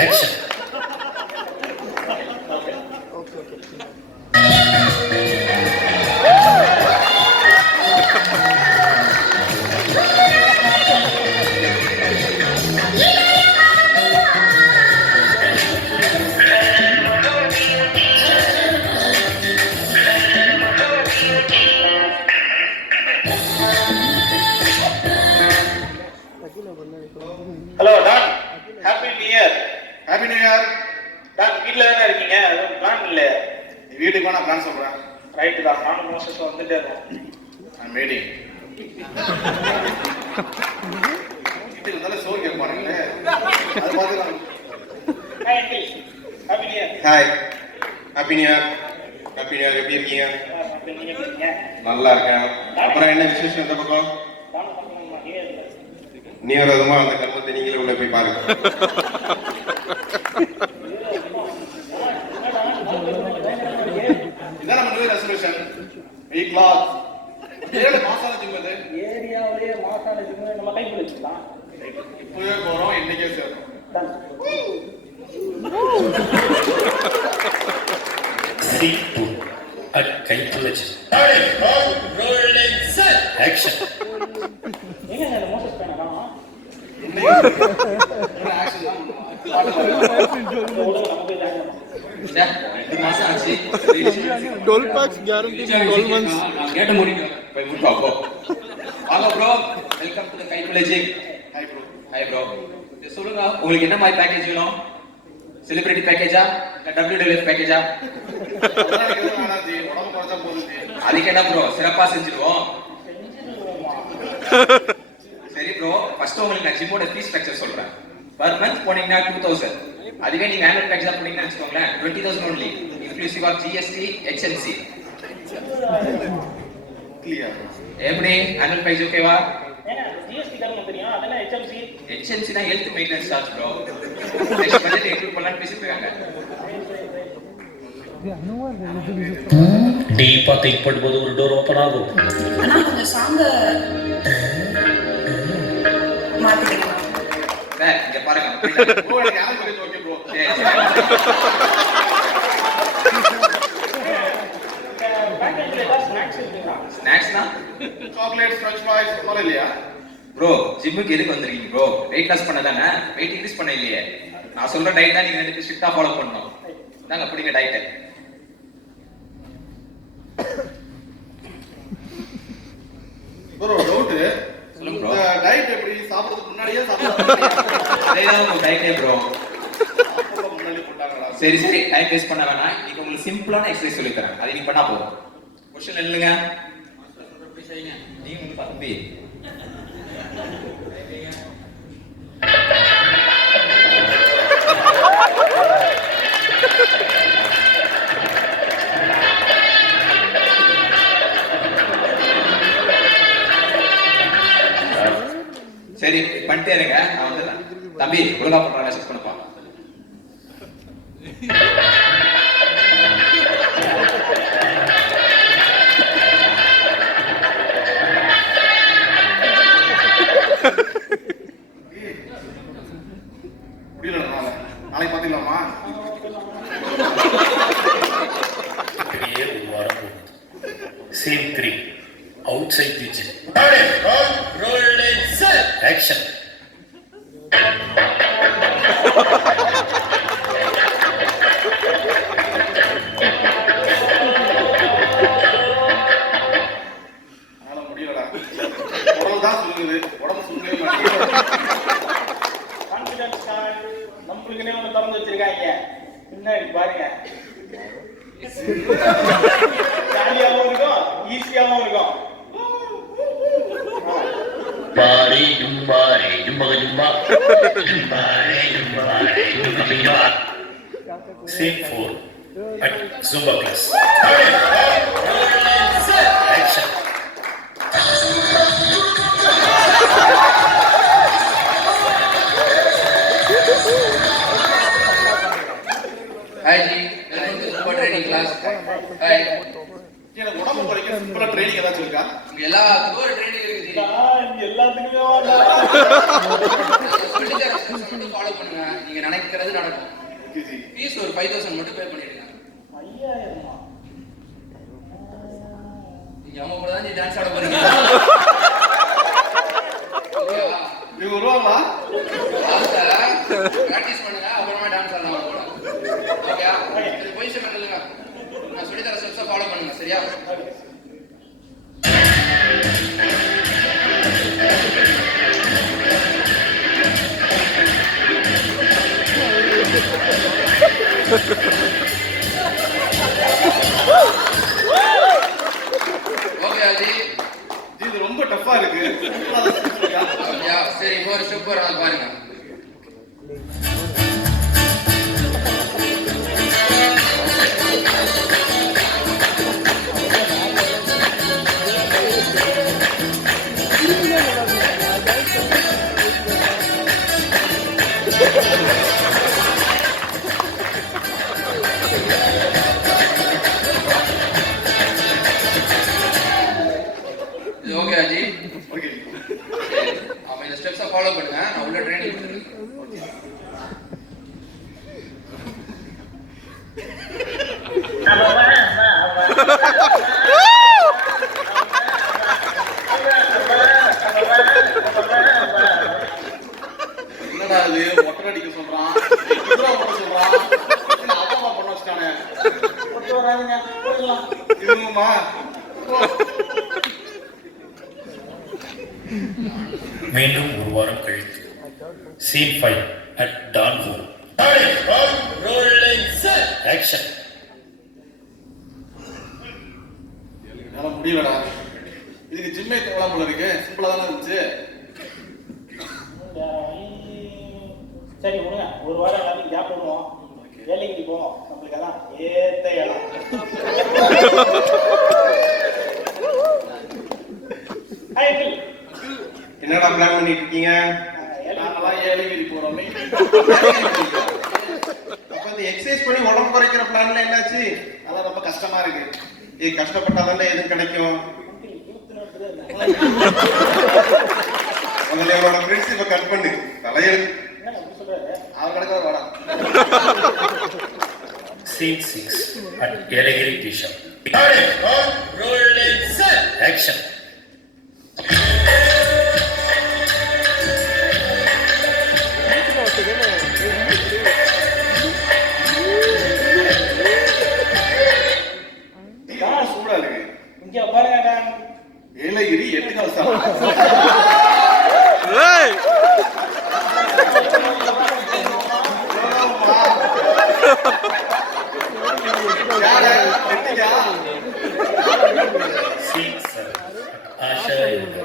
Action. Hello Don, happy new year. Happy new year Don. வீட்டில் தானே இருக்கீங்க? Plan இல்லை. வீட்டுக்கு போனால் பிளான் சொல்கிறேன். ரைட்டு தான், நானும் மோஸ்ட் வந்துட்டே இருக்கோம். I'm waiting. வீட்டில் இருந்தாலும் சோறு கேட்பானுங்களே, அது பார்த்துக்கலாம். Hi uncle, happy new year. Hi, happy new year. Happy new year. எப்படி இருக்கீங்க? நல்லா இருக்கேன். அப்புறம் என்ன விசேஷம் இந்த பக்கம்? நீரதமா அந்த கர்மத்தை நீங்களே உள்ள போய் பாருங்க. இதான் நம்ம நியூ ரெசல்யூஷன். வெயிட் லாஸ் 7 மாசான ஜிம் இது. ஏரியாவிலேயே மாசான ஜிம் நம்ம டைப் பண்ணிக்கலாம். இப்பவே போறோம், இன்னைக்கே சேரோம். Ready to at calculate. Action. ஏங்க அந்த மோசஸ் பண்ணனா? உங்களுக்கு என்ன மாதிரி பேக்கேஜ் வேணும்? செலிபிரிட்டி பேக்கேஜா, WWF பேக்கேஜா? அதுக்கு என்ன ப்ரோ, சிறப்பா செஞ்சிருவோம். சரி ப்ரோ, ஃபர்ஸ்ட் உங்களுக்கு நான் ஜிம்மோட ஃபீஸ் ஸ்ட்ரக்சர் சொல்றேன். பர் மந்த் போனீங்கன்னா 2000. அதுவே நீங்க ஆனுவல் பேக்கேஜா போனீங்கன்னு வெச்சுக்கோங்களேன் 20000 only, inclusive of GST, HMC. Clear. எப்படி ஆனுவல் பேக்கேஜ் ஓகேவா? GST காரங்க தெரியும், அதெல்லாம் HMC. HMC தான் health maintenance charge bro. Next budget include பண்ணலாம்னு பேசிட்டு இருக்காங்க. டீப்பா திங்க் பண்ணும்போது ஒரு டோர் ஓபன் ஆகும். ஆனா கொஞ்சம் சாங்க மாத்திக்கலாம். இங்க பாருங்க. ப்ரோ எனக்கு யாரும் தெரியும். Okay bro. பேக்கேஜ்ல ஏதாவது ஸ்நாக்ஸ் இருக்குங்களா? ஸ்நாக்ஸ்னா சாக்லேட், ஃப்ரெஞ்ச் ஃப்ரைஸ் போல இல்லையா? ப்ரோ ஜிம்முக்கு எதுக்கு வந்திருக்கீங்க ப்ரோ? வெயிட் லாஸ் பண்ண தானே, வெயிட் இன்க்ரீஸ் பண்ண இல்லையே. நான் சொல்ற டயட் தான் நீங்க ரெண்டு ஸ்ட்ரிக்ட்டா ஃபாலோ பண்ணணும். நாங்க அப்படிங்க டயட். Bro doubt. சொல்லுங்க ப்ரோ. இந்த டயட் எப்படி சாப்பிடுறதுக்கு முன்னாடியே சாப்பிடுறாங்க? அதேதான் உங்க டயட்டே ப்ரோ. முன்னாடி போட்டாங்களா? சரி சரி, டைம் வேஸ்ட் பண்ண வேணாம். இன்னைக்கு உங்களுக்கு சிம்பிளான எக்ஸசைஸ் சொல்லி தரேன். அதை நீங்க பண்ணா போதும். क्वेश्चन இல்லங்க. நீங்க வந்து தம்பி. சரி பண்ணிட்டே இருங்க, நான் வந்துடுறேன். தம்பி ஒழுங்கா பண்றாங்க, செக் பண்ணுப்பா. முடியல, நாளைக்கு பாத்தீங்களாமா? அப்படியே ஒரு வாரம் போகுது. Scene 3. Outside the gym. Action. அதனால முடியலடா. உடம்பு தான் சொல்லுது, உடம்பு சொல்லவே மாட்டேங்குது. கான்ஃபிடன்ஸ் கார்டு நம்மளுக்குனே ஒன்று திறந்து வச்சிருக்காங்க. பின்னாடி பாருங்க, ஜாலியாகவும் இருக்கும், ஈஸியாகவும் இருக்கும். Bari jumbare jumba jumba jumbare jumbare jumba. Scene 4. At Zumba class. Action. Hi ji, welcome to Zumba training class. Hi. எனக்கு உடம்பு குறைக்க சிம்பிளா ட்ரைனிங் ஏதாச்சும் இருக்கா? எல்லாத்துக்கும் ஒரு ட்ரைனிங் இருக்குது. எல்லாத்துக்குமே ஃபாலோ பண்ணுங்க, நீங்க நினைக்கிறது நடக்கும். ஃபீஸ் ஒரு 5000 மட்டும் பே பண்ணிடுங்க. 5000 நீங்க அவங்க கூட தான் நீ டான்ஸ் ஆட போறீங்க. நீங்க வருவாங்களா? பிராக்டிஸ் பண்ணுங்க, அப்புறமா டான்ஸ் ஆடலாம் கூட. ஓகேயா? இது பொசிஷன் பண்ணுங்க. நான் சொல்லி தர ஸ்டெப்ஸை ஃபாலோ பண்ணுங்க, சரியா? ஓகே அஜி, இது ரொம்ப டஃப்பா இருக்கு. சரி, ஒரு ஸ்டெப் வராது பாருங்க. ஓகே அஜி, ஓகே அப்ப இந்த ஸ்டெப்ஸை ஃபாலோ பண்ணுங்க. நான் உள்ள ட்ரைனிங் கொடுத்துருக்கேன். என்னடா இது ஒட்டர் அடிக்க சொல்றான், குதிரை ஓட்ட சொல்றான், அப்பா பண்ண வச்சுட்டானே. ஒட்டு வராதுங்க, போயிடலாம். இதுமா மீண்டும் ஒரு வாரம் கழித்து scene 5 at Dawn Hall. Action. என்னால முடியலடா. இதுக்கு ஜிம்மே தேவலாம் போல இருக்கு. சிம்பிளா தானே இருந்துச்சு. சரி விடுங்க, ஒரு வாரம் எல்லாத்தையும் கேப் விடுவோம். வேலைக்கு போவோம், நம்மளுக்கு அதான் ஏத்த இடம். என்னடா பிளான் பண்ணிட்டு இருக்கீங்க? நாங்களாம் ஏலகிரி போறோமே. அப்ப இந்த எக்ஸசைஸ் பண்ணி உடம்பு குறைக்கிற பிளான்ல என்னாச்சு? அதான் ரொம்ப கஷ்டமா இருக்கு. கஷ்டப்பட்டாதானே எது கிடைக்கும்? முதல்ல என்னோட ஃப்ரெண்ட்ஸ் இப்ப கட் பண்ணு தலையெழுத்து. அவர் கிடக்கிற வாடா. Scene 6 at Yelagiri Tea Shop. Action. சூடா இருக்கு. இங்க பாருங்க, ஏலகிரி 8 கால் சாப்பிடும். Scene 7 at Asha Yoga.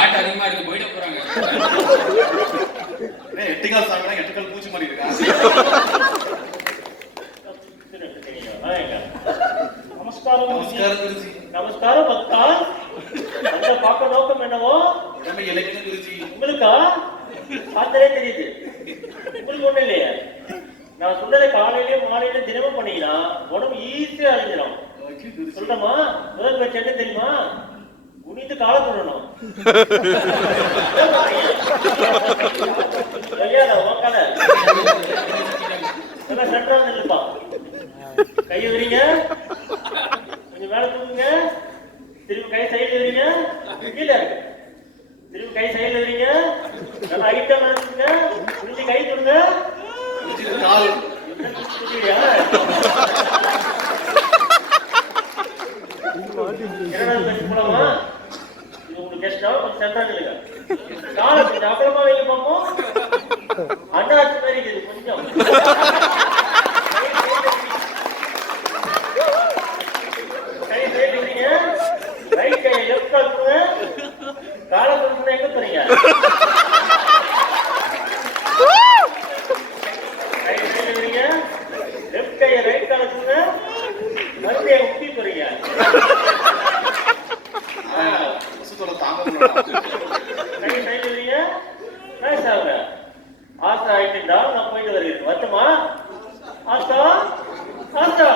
ஆட்ட அதிகமா இருக்கு, போயிட போறாங்க. 8 கால் சாப்பிட்டா 8 கால் பூச்சி மாதிரி இருக்கா? நமஸ்காரம் நமஸ்காரம் குருஜி. நமஸ்காரம் பக்தா. அந்த பார்க்க நோக்கம் என்னவோ உடம்பை இலக்கின குருஜி. உங்களுக்கா? பார்த்தாலே தெரியுது. உங்களுக்கு ஒண்ணு இல்லையா? நான் சொன்னதை காலையிலயும் மாலையிலயும் தினமும் பண்ணீங்கன்னா உடம்பு ஈஸியா அழிஞ்சிடும். ஓகே குருஜி. சொல்றமா? முதல் பட்சம் என்ன தெரியுமா? குனிந்து காலை பண்ணணும். சென்டரா இருப்பா. கையை விரிங்க, கொஞ்சம் மேல தூக்குங்க, திரும்ப கை சைடுல விரிங்க, கீழே திரும்ப கை சைடுல விரிங்க, நல்லா ஹைட்டா மேல குனிஞ்சு கை தொடுங்க. கால் போலாமா? இது உங்களுக்கு கஷ்டம், கொஞ்சம் சென்டரா இல்லைங்க. காலை கொஞ்சம் அகலமா வைக்க பார்ப்போம். அண்ணாச்சு மாதிரி இருக்குது கொஞ்சம். கை சைடு விடுங்க, ரைட் கை லெஃப்ட் கால் கொடுங்க, காலை கொடுங்க. எங்க போறீங்க? கை சைடு விடுங்க, லெஃப்ட் கையை ரைட் கால கொடுங்க, மறுபடியும் முட்டி போறீங்க. டாக்டர் ஆயிட்டா நான் போயிட்டு வருகிறேன். வரட்டுமா? ஆஸ்தா ஆஸ்தா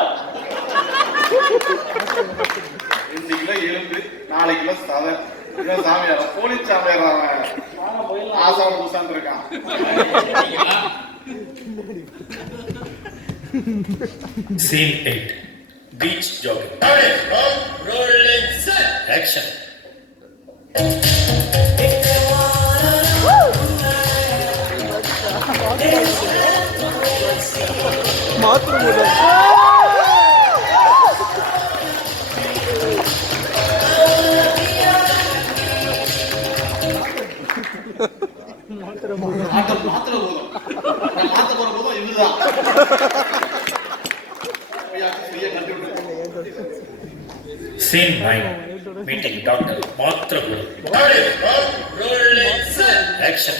2 கிலோ எலும்பு 4 கிலோ சதை இதான் சாமியார் போலீஸ் சாமியார் அவன் வாங்க போயிடலாம். ஆசாம பூசான்னு இருக்கான். Scene 8. Beach jogging. Rolling set. Action. மாத்திர போதும் நான் மாத்த போற போதும் இதுதான் Scene 9. Meeting Dr. Matraguru. Rolling set. Action.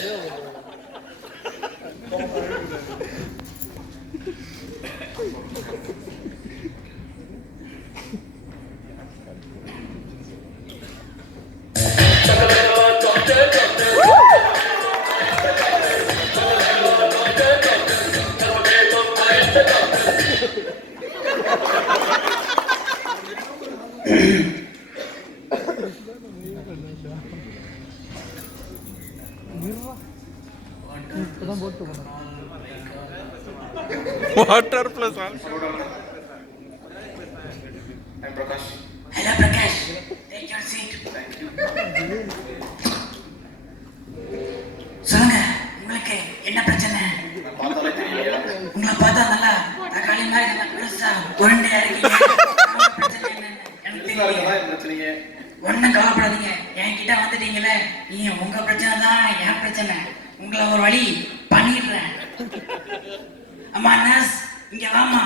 Water plus I'm Prakash. Hello, Prakash. Take your seat. சொல்லுங்க, உங்களுக்கு என்ன பிரச்சனை? நான் பார்த்தாலே தெரியலையா உங்களை பார்த்தா நல்லா தக்காளி மாதிரி நல்லா பெருசா உருண்டையா இருக்கீங்க. உங்க பிரச்சனை என்னன்னு எனக்கு பெருசா தெரியல. இருக்கதா என் பிரச்சனையே. ஒன்னும் கவலைப்படாதீங்க, என்கிட்ட வந்துட்டீங்களே, நீங்க உங்க பிரச்சனை தான் என் பிரச்சனை. உங்களை ஒரு வழி பண்ணிடுறேன். அம்மா நர்ஸ், இங்க வாமா.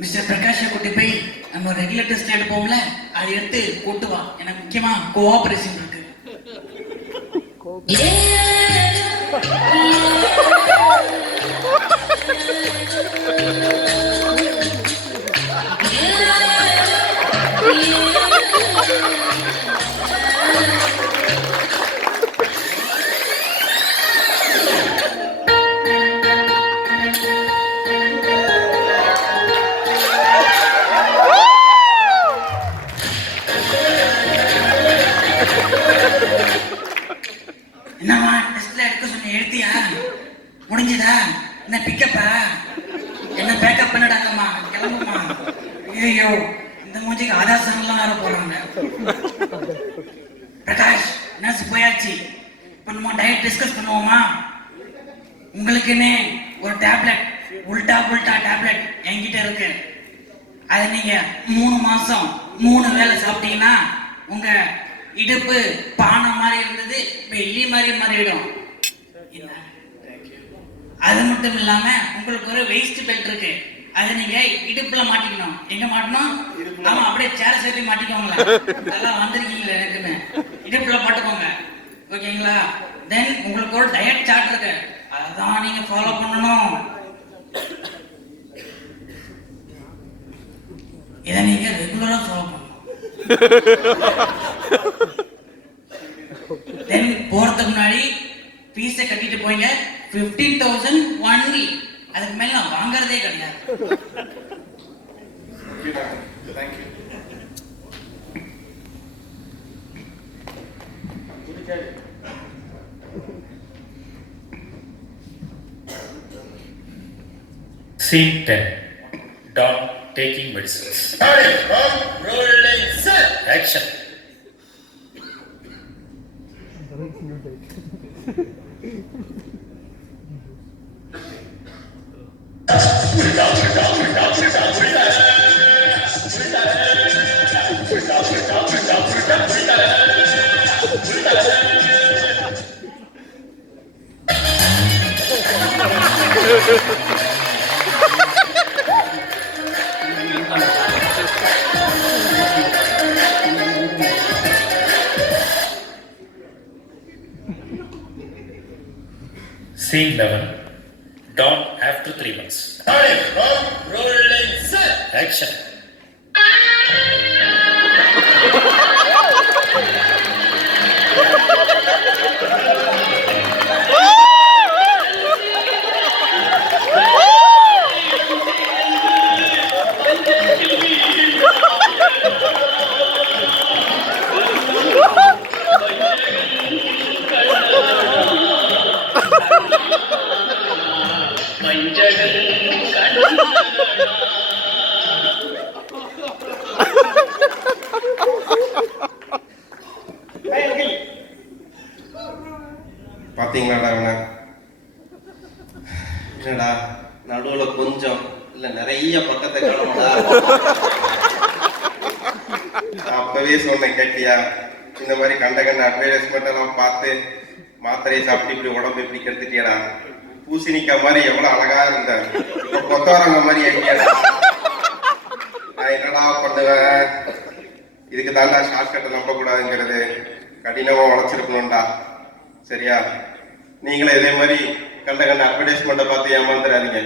மிஸ்டர் பிரகாஷை கூட்டி போய் நம்ம ரெகுலர் டெஸ்ட் எடுப்போம்ல, அதை எடுத்து கூட்டு வா. எனக்கு முக்கியமா கோஆபரேஷன் இருக்கு. என்னம்மா டெஸ்ட்ல எடுக்க சொன்ன, எடுத்தியா? முடிஞ்சதா? என்ன பிக்கப்பா? என்ன பேக்கப் பண்ணிடாங்கம்மா, கிளம்புமா. ஐயோ, இந்த மூஞ்சிக்கு ஆதாசனம்லாம் வேற போறாங்க. பிரகாஷ், நர்ஸ் போயாச்சு. இப்போ நம்ம டயட் டிஸ்கஸ் பண்ணுவோமா? உங்களுக்குன்னு ஒரு டேப்லெட், உல்டா புல்டா டேப்லெட் என்கிட்ட இருக்கு. அதை நீங்க 3 மாசம் 3 வேளை சாப்பிட்டீங்கன்னா உங்க இடுப்பு பானை மாதிரி இருந்தது வெள்ளி மாதிரி மாறிடும். அது மட்டும் இல்லாம உங்களுக்கு ஒரு வெயிஸ்ட் பெல்ட் இருக்கு, அதை நீங்க இடுப்புல மாட்டிக்கணும். எங்க மாட்டணும்? ஆமா, அப்படியே சேர சேர்த்து மாட்டிக்கோங்களா. அதெல்லாம் வந்திருக்கீங்களா எனக்குன்னு, இடுப்புல மாட்டுக்கோங்க. ஓகேங்களா? தென் உங்களுக்கு ஒரு டயட் சார்ட் இருக்கு, அதான் நீங்க ஃபாலோ பண்ணணும். இதை நீங்க ரெகுலரா ஃபாலோ பண்ணணும். தென் போறதுக்கு முன்னாடி ஃபீஸை கட்டிட்டு போய்ங்க. 15,000 ஒன்லி. அதுக்கு மேல நான் வாங்குறதே கிடையாது. Thank you. Scene 10. Don taking medicines. Rolling set. Action. Scene 11. Dawn after 3 months. Rolling set. Action. பாத்தீங்களாடா அவனை? என்னடா நடுவுல கொஞ்சம் இல்ல நிறைய பக்கத்தை காணோம்டா. நான் அப்பவே சொன்னேன் கேட்டியா? இந்த மாதிரி கண்ட அட்வர்டைஸ்மெண்ட் எல்லாம் பார்த்து மாத்திரையை சாப்பிட்டு இப்படி உடம்பு இப்படி கெடுத்துட்டியடா. பூசணிக்காய் மாதிரி எவ்வளவு அழகா இருந்த, இப்ப கொத்தவரங்க மாதிரி ஐடியாடா. நான் என்னடா பண்ணுவேன்? இதுக்கு தாண்டா ஷார்ட்கட்டை நம்ப கூடாதுங்கிறது. கடினமா உழைச்சிருக்கணும்டா. சரியா? நீங்களும் இதே மாதிரி கண்ட அட்வர்டைஸ்மெண்ட்டை பார்த்து ஏமாந்துடாதீங்க.